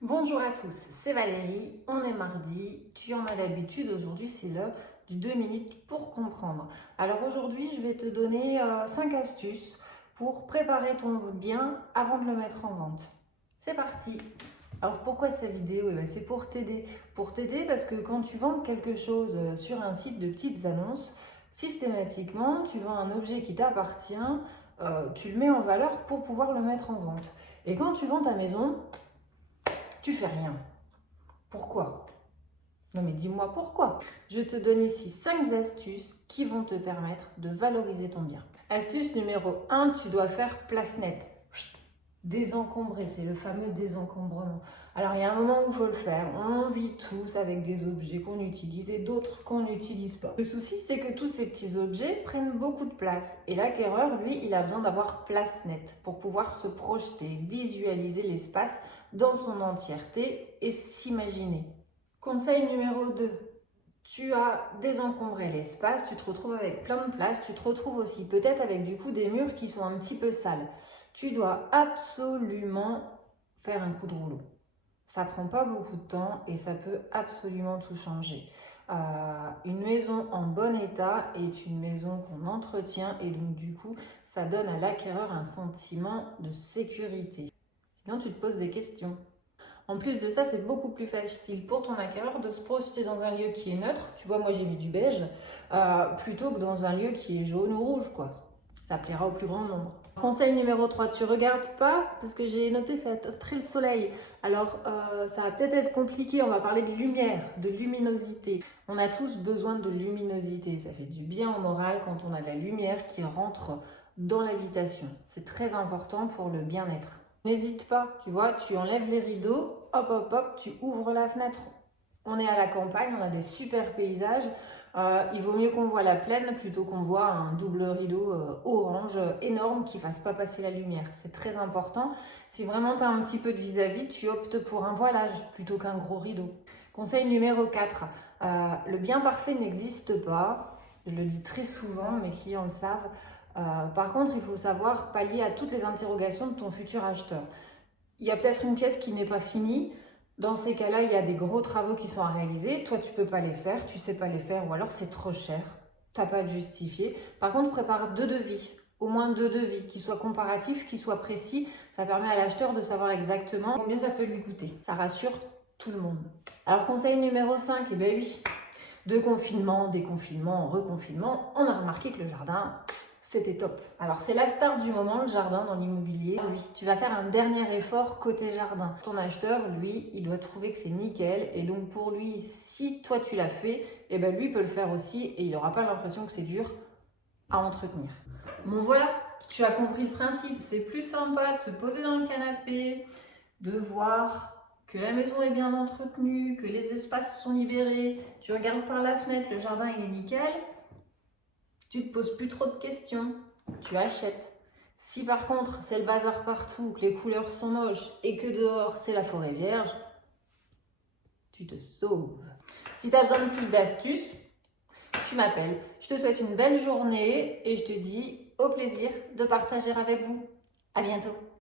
Bonjour à tous, c'est Valérie, on est mardi, tu en as l'habitude, aujourd'hui c'est l'heure du 2 minutes pour comprendre. Alors aujourd'hui je vais te donner 5 astuces pour préparer ton bien avant de le mettre en vente. C'est parti. Alors pourquoi cette vidéo? C'est pour t'aider. Pour t'aider parce que quand tu vends quelque chose sur un site de petites annonces, systématiquement tu vends un objet qui t'appartient, tu le mets en valeur pour pouvoir le mettre en vente. Et quand tu vends ta maison, tu fais rien. Pourquoi? Non mais dis-moi pourquoi. Je te donne ici 5 astuces qui vont te permettre de valoriser ton bien. Astuce numéro 1, tu dois faire place nette. Chut, désencombrer, c'est le fameux désencombrement. Alors il y a un moment où il faut le faire. On vit tous avec des objets qu'on utilise et d'autres qu'on n'utilise pas. Le souci, c'est que tous ces petits objets prennent beaucoup de place. Et l'acquéreur, lui, il a besoin d'avoir place nette pour pouvoir se projeter, visualiser l'espace dans son entièreté et s'imaginer. Conseil numéro 2. Tu as désencombré l'espace, tu te retrouves avec plein de place, tu te retrouves aussi peut-être avec du coup des murs qui sont un petit peu sales. Tu dois absolument faire un coup de rouleau. Ça prend pas beaucoup de temps et ça peut absolument tout changer. Une maison en bon état est une maison qu'on entretient et donc du coup ça donne à l'acquéreur un sentiment de sécurité. Sinon tu te poses des questions. En plus de ça, c'est beaucoup plus facile pour ton acquéreur de se projeter dans un lieu qui est neutre. Tu vois, moi j'ai mis du beige, plutôt que dans un lieu qui est jaune ou rouge, quoi. Ça plaira au plus grand nombre. Conseil numéro 3, tu regardes pas, parce que j'ai noté ça très le soleil. Alors, ça va peut-être être compliqué, on va parler de lumière, de luminosité. On a tous besoin de luminosité. Ça fait du bien au moral quand on a de la lumière qui rentre dans l'habitation. C'est très important pour le bien-être. N'hésite pas, tu vois, tu enlèves les rideaux, hop hop hop, tu ouvres la fenêtre. On est à la campagne, on a des super paysages. Il vaut mieux qu'on voit la plaine plutôt qu'on voit un double rideau orange énorme qui ne fasse pas passer la lumière. C'est très important. Si vraiment tu as un petit peu de vis-à-vis, tu optes pour un voilage plutôt qu'un gros rideau. Conseil numéro 4, le bien parfait n'existe pas. Je le dis très souvent, mes clients le savent. Par contre, il faut savoir pallier à toutes les interrogations de ton futur acheteur. Il y a peut-être une pièce qui n'est pas finie. Dans ces cas-là, il y a des gros travaux qui sont à réaliser. Toi, tu ne peux pas les faire, tu ne sais pas les faire, ou alors c'est trop cher. Tu n'as pas à le justifier. Par contre, prépare 2 devis, au moins 2 devis, qui soient comparatifs, qui soient précis. Ça permet à l'acheteur de savoir exactement combien ça peut lui coûter. Ça rassure tout le monde. Alors, conseil numéro 5, eh bien oui, de confinement, déconfinement, reconfinement, on a remarqué que le jardin, c'était top. Alors c'est la star du moment, le jardin dans l'immobilier. Oui, tu vas faire un dernier effort côté jardin. Ton acheteur, lui, il doit trouver que c'est nickel. Et donc pour lui, si toi tu l'as fait, eh ben lui peut le faire aussi et il n'aura pas l'impression que c'est dur à entretenir. Bon voilà, tu as compris le principe. C'est plus sympa de se poser dans le canapé, de voir que la maison est bien entretenue, que les espaces sont libérés, tu regardes par la fenêtre, le jardin il est nickel, tu te poses plus trop de questions, tu achètes. Si par contre c'est le bazar partout, que les couleurs sont moches et que dehors c'est la forêt vierge, tu te sauves. Si tu as besoin de plus d'astuces, tu m'appelles. Je te souhaite une belle journée et je te dis au plaisir de partager avec vous. À bientôt.